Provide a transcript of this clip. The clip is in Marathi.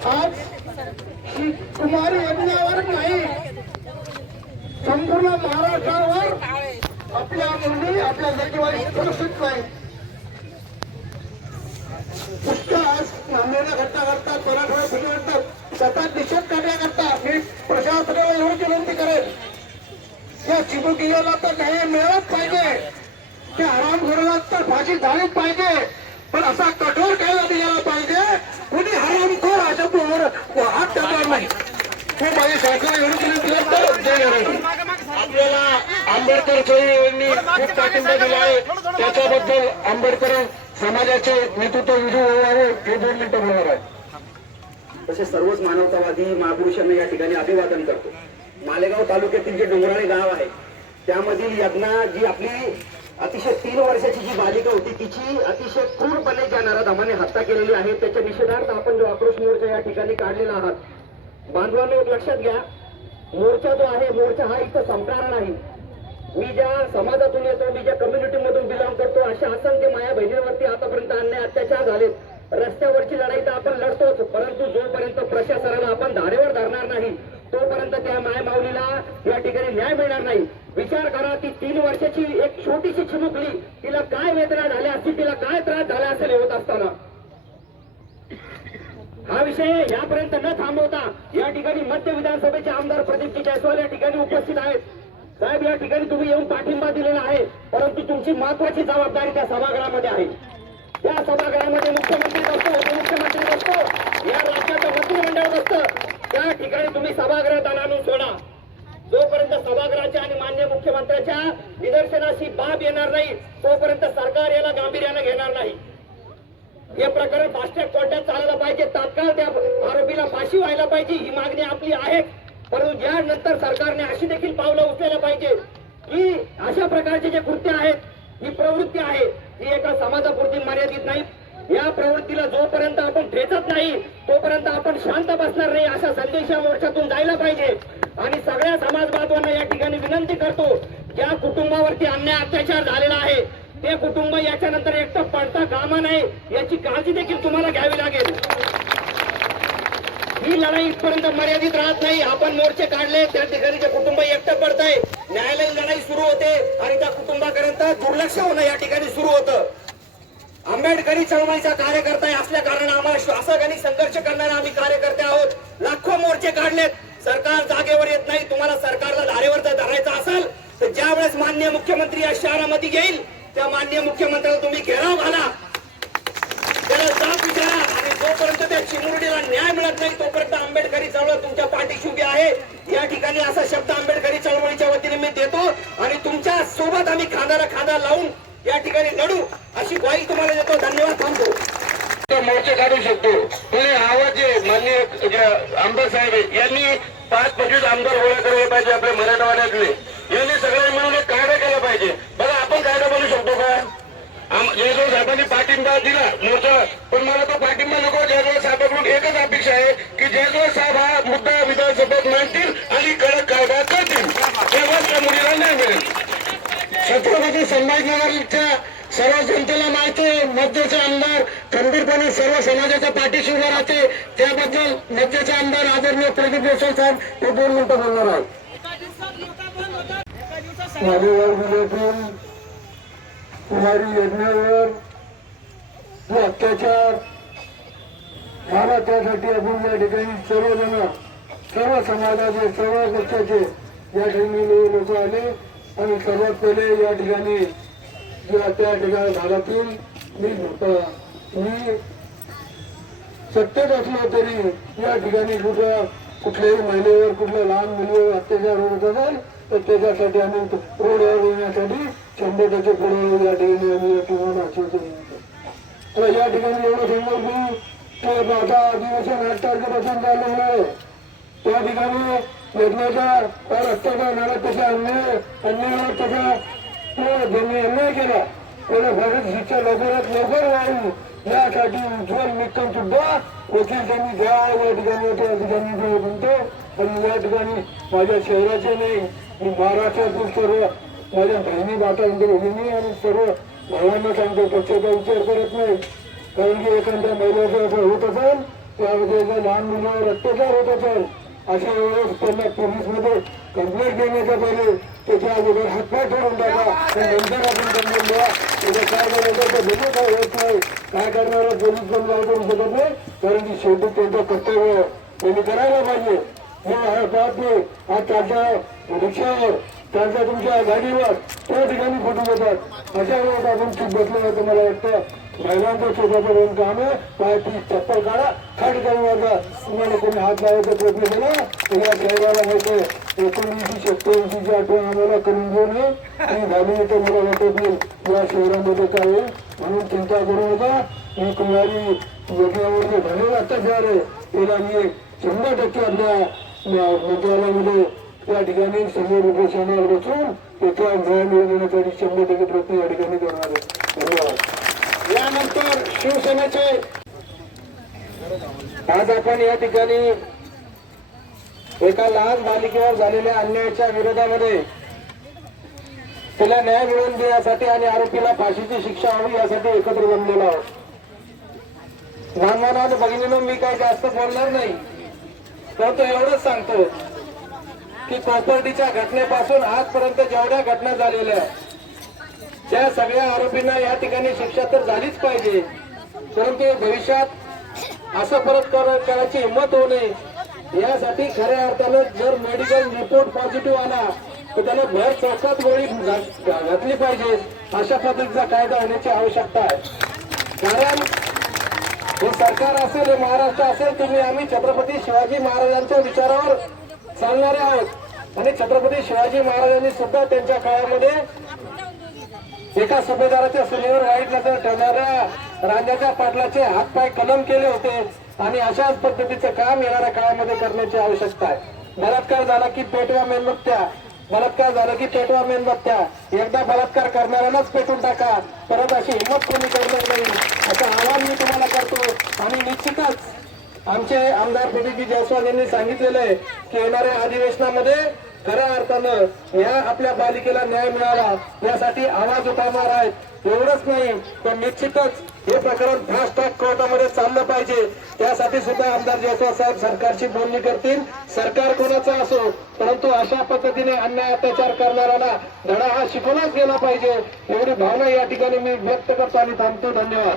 आज कुमारी यज्ञावर नाही, संपूर्ण महाराष्ट्रावर आपल्या मुली आपल्या जातीवारी सुरक्षित नाही. आज नांदेडला घटना घडतात, मराठवाड्यात घटना घडतात, त्याचा निषेध करण्याकरता मी प्रशासनाला एवढी विनंती करेन, या चिमुकलीला तर न्याय मिळालाच पाहिजे, त्या हरामखोराला तर फाशी झालीच पाहिजे, पण असा कठोर कायदा दिला पाहिजे कुणी हरामखोर अशा पोर हात टाकणार नाही. हे माझी शासनाला एवढी विनंती करतो. आपल्याला आंबेडकर चळवळींनी खूप पाठिंबा दिला आहे, त्याच्याबद्दल आंबेडकर समाजाचे नेतृत्व विजू व्हावे हे 2 मिनिटं बोलणार आहे. तसे सर्वच मानवतावादी महापुरुषांना या ठिकाणी अभिवादन करतो. मालेगाव तालुक्यातील जे डोंगराळे गाव आहे त्यामधील यज्ञा जी आपली अतिशय 3 वर्षाची जी बालिका होती तिची अतिशय क्रूरपणे ज्या नराधमाने हत्या केलेली आहे त्याच्या निषेधार्थ आपण जो आक्रोश मोर्चा या ठिकाणी काढलेला आहात. बांधवांनो लक्षात घ्या, मोर्चा जो आहे मोर्चा हा इथं संपणार नाही. मी ज्या समाजातून येतो, मी ज्या कम्युनिटी मधून बिलॉंग करतो, अशा असंख्य माया बहिणींवरती आतापर्यंत अन्याय अत्याचार झालेत. रस्त्यावरची लढाई तर आपण लढतोच, परंतु जोपर्यंत प्रशासनाला आपण धारेवर धरणार नाही तोपर्यंत त्या माय माऊलीला या ठिकाणी न्याय मिळणार नाही. विचार करा, ती 3 वर्षाची एक छोटीशी चिमुकली, तिला काय वेदना झाल्या असतील, तिला काय त्रास झाला असेल होत असताना. हा विषय यापर्यंत न थांबवता या ठिकाणी मध्य विधानसभेचे आमदार प्रदीपजी जायस्वाल या ठिकाणी उपस्थित आहेत. साहेब, या ठिकाणी तुम्ही येऊन पाठिंबा दिलेला आहे, परंतु तुमची महत्वाची जबाबदारी त्या सभागृहामध्ये आहे. या सभागृहामध्ये मुख्यमंत्री बसतो, उपमुख्यमंत्री बसतो, या राज्याचं मंत्रिमंडळ बसतं. त्या ठिकाणी तुम्ही सभागृहात आणून सोडा. जोपर्यंत सभागृहाच्या आणि माननीय मुख्यमंत्र्याच्या निदर्शनाशी बाब येणार नाही तोपर्यंत सरकार याला गांभीर्याने घेणार नाही. हे प्रकरण फास्ट ट्रॅक कोर्टात चाललं पाहिजे, तात्काळ त्या आरोपीला फाशी व्हायला पाहिजे, ही मागणी आपली आहे. परंतु यानंतर सरकारने अशी देखील पावलं उचलायला पाहिजे की अशा प्रकारचे जे कृत्य आहेत, ही प्रवृत्ती आहे, ही एका समाजापुरती मर्यादित नाही. या प्रवृत्तीला जोपर्यंत आपण ठेचत नाही तोपर्यंत आपण शांत बसणार नाही, असा संदेश या मोर्चातून जायला पाहिजे. आणि सगळ्या समाज बांधवांना या ठिकाणी विनंती करतो, ज्या कुटुंबावरती अन्याय अत्याचार झालेला आहे ते कुटुंब याच्यानंतर एकटं पडता कामा नये याची काळजी देखील तुम्हाला घ्यावी लागेल. ही लढाई इथपर्यंत मर्यादित राहत नाही. आपण मोर्चे काढले, त्या ठिकाणी जे कुटुंब एकटं पडतंय, न्यायालयीन लढाई सुरू होते आणि त्या कुटुंबापर्यंत दुर्लक्ष होणं या ठिकाणी सुरू होतं. आंबेडकरी चळवळीचा कार्यकर्ता असल्या कारणाने आम्हाला श्वासघाणी संघर्ष करणारे आम्ही कार्यकर्ते आहोत. लाखो मोर्चे काढलेत, सरकार जागेवर येत नाही. तुम्हाला सरकारला धारेवर जर धरायचं असेल तर ज्या वेळेस माननीय मुख्यमंत्री या शहरामध्ये येईल त्या माननीय मुख्यमंत्र्याला तुम्ही घेराव घाला, त्याला जाब विचारा. आणि जोपर्यंत त्या चिमुरडीला न्याय मिळत नाही तोपर्यंत आंबेडकरी चळवळ तुमच्या पाठीशी उभी आहे. या ठिकाणी असा शब्द आंबेडकरी चळवळीच्या वतीने मी देतो आणि तुमच्या सोबत आम्ही खांद्याला खांदा लावून या ठिकाणी लढू अशी ग्वाही तुम्हाला देतो. धन्यवाद. थांबतो. मोर्चे काढू शकतो, पण आवाज जे माननीय आमदार साहेब यांनी 5-25 आमदार गोळा करायला पाहिजे आपल्या मराठवाड्यातले. यांनी सगळ्यांनी मिळून एक कायदा केला पाहिजे. बघा, आपण कायदा बनवू शकतो का? जयस्वाल साहेबांनी पाठिंबा दिला मोर्चाला, पण मला तो पाठिंबा नको. जयस्वाल साहेबांकडून एकच अपेक्षा आहे की जयस्वाल साहेब हा मुद्दा विधानसभेत मांडतील आणि कडक कायदा करतील, तेव्हाच त्या मुलीला न्याय मिळेल. छत्रपती संभाजीनगरच्या सर्व जनतेला माहिती आहे, मध्यचे आमदार खंबीरपणे सर्व समाजाच्या पाठीशी उभा राहते. त्याबद्दल मध्यचे आमदार आदरणीय प्रदीप जायस्वाल साहेब हे 2 मिनिटं बोलणार आहेत. मालेगाव जिल्ह्यातील कुमारी यज्ञावर जो अत्याचार झाला त्यासाठी आपण या ठिकाणी सर्वजण, सर्व समाजाचे, सर्व पक्षाचे या ठिकाणी लोक आले आणि सर्वात पहिले या ठिकाणी त्या ठिकाणी भागातून मी सत्तेत असलो तरी या ठिकाणी कुठल्याही महिलेवर, कुठल्या लहान मुलीवर अत्याचार होत असेल तर त्याच्यासाठी आम्ही रोडवर येण्यासाठी 100% पुढे या ठिकाणी आम्ही या ठिकाणी एवढं सांगू की आता अधिवेशन 8 तारखेपासून चालू आहे. त्या ठिकाणी यज्ञाचा अत्याचार झाला, त्याचा अन्यायावर त्याचा ज्यांनी अन्याय केला त्याला भरत शिक्षा लवकरात लवकर व्हावी यासाठी उज्ज्वल निकम सुद्धा वकील त्यांनी द्यावा या ठिकाणी त्या ठिकाणी म्हणतो. आणि या ठिकाणी माझ्या शहराचे नाही, मी महाराष्ट्रातील सर्व माझ्या बहिणी बाटांच्या भगिनी आणि सर्व भावांना सांगतो, पक्षाचा विचार करत नाही. कारण की एखाद्या महिलेचा असं होत असेल त्यामध्ये जर लहान मुलावर अत्याचार होत असेल अशा वेळेस त्यांना पोलीसमध्ये कंप्लेंट देण्याच्या पहिले त्याच्या अगोदर हातपाय ठेवून टाका आणि नंतर आपण कंप्लेंट द्या. त्याचं काय झालं तर गुन्हे काय होत नाही. काय करणारा पोलीस पण काय करू शकत नाही, कारण की शेवटी त्यांचं कर्तव्य आहे. त्यांनी करायला पाहिजे. हे पाहत नाही आज त्याच्या रिक्षावर त्यांच्या तुमच्या गाडीवर त्या ठिकाणी फोटो घेतात. अशा वेळेस आपण चूक बसलो होतं. मला वाटतं महिलांचं छोट्याचं दोन काम आहे. पायाची चप्पल काढा, खाट करून वाजा. तुम्हाला कोणी हात लावायचा प्रयत्न केला तर या साहेबाला माहिती आहे 1987ची आठवण आम्हाला करून घेऊ नये आणि झाली तर मला वाटत नाही या शहरामध्ये काय होईल. म्हणून चिंता करू नका. ही कुमारी योजनेवर जे झालेला अत्याचार आहे त्याला मी 100% आपल्या मंत्रालयामध्ये त्या ठिकाणी समोर उपोषणावर बसून त्याचा न्याय मिळवण्यासाठी 100% प्रयत्न या ठिकाणी करणार आहे. धन्यवाद. यानंतर शिवसेनेचे आज आपण या ठिकाणी एका लहान बालिकेवर झालेल्या अन्यायाच्या विरोधामध्ये तिला न्याय मिळवून देण्यासाठी आणि आरोपीला फाशीची शिक्षा हवी यासाठी एकत्र जमलेलो आहोत. लहान आणि भगिनीनं मी काही जास्त बोलणार नाही, परंतु एवढंच सांगतो की कोपर्डीच्या घटनेपासून आजपर्यंत जेवढ्या घटना झालेल्या त्या सगळ्या आरोपींना या ठिकाणी शिक्षा तर झालीच पाहिजे, परंतु भविष्यात असं परत करायची हिंमत होऊ नये यासाठी खऱ्या अर्थानं जर मेडिकल रिपोर्ट पॉझिटिव्ह आला तर त्याला भर चौकात गोळी घातली पाहिजे. अशा पद्धतीचा कायदा होण्याची आवश्यकता आहे. कारण हे सरकार असेल, हे महाराष्ट्र असेल, तुम्ही आम्ही छत्रपती शिवाजी महाराजांच्या विचारावर चालणारे आहोत आणि छत्रपती शिवाजी महाराजांनी सुद्धा त्यांच्या काळामध्ये एका सुभेदाराच्या सुनेवर वाईट नजर ठेवणाऱ्या राजाच्या पाटलाचे हातपाय कलम केले होते आणि अशाच पद्धतीचं काम येणाऱ्या काळामध्ये करण्याची आवश्यकता आहे. बलात्कार झाला की पेटवा मेणबत्त्या, बलात्कार झाला की पेटवा मेणबत्त्या. एकदा बलात्कार करणाऱ्यालाच पेटून टाका, परत अशी हिंमत कोणी करणार नाही असं आवाहन मी तुम्हाला करतो. आणि निश्चितच आमचे आमदार प्रदीपजी जायस्वाल यांनी सांगितलेलं आहे की येणाऱ्या अधिवेशनामध्ये खऱ्या अर्थानं या आपल्या बालिकेला न्याय मिळावा यासाठी आवाज उठवणार आहेत. एवढंच नाही तर निश्चितच हे प्रकरण फास्ट ट्रॅक कोर्टामध्ये चाललं पाहिजे. त्यासाठी सुद्धा आमदार जयस्वाल साहेब सरकारशी बोलणी करतील. सरकार कोणाचं असो, परंतु अशा पद्धतीने अन्याय अत्याचार करणाऱ्याला धडा हा शिकवलाच गेला पाहिजे एवढी भावना या ठिकाणी मी व्यक्त करतो आणि थांबतो. धन्यवाद.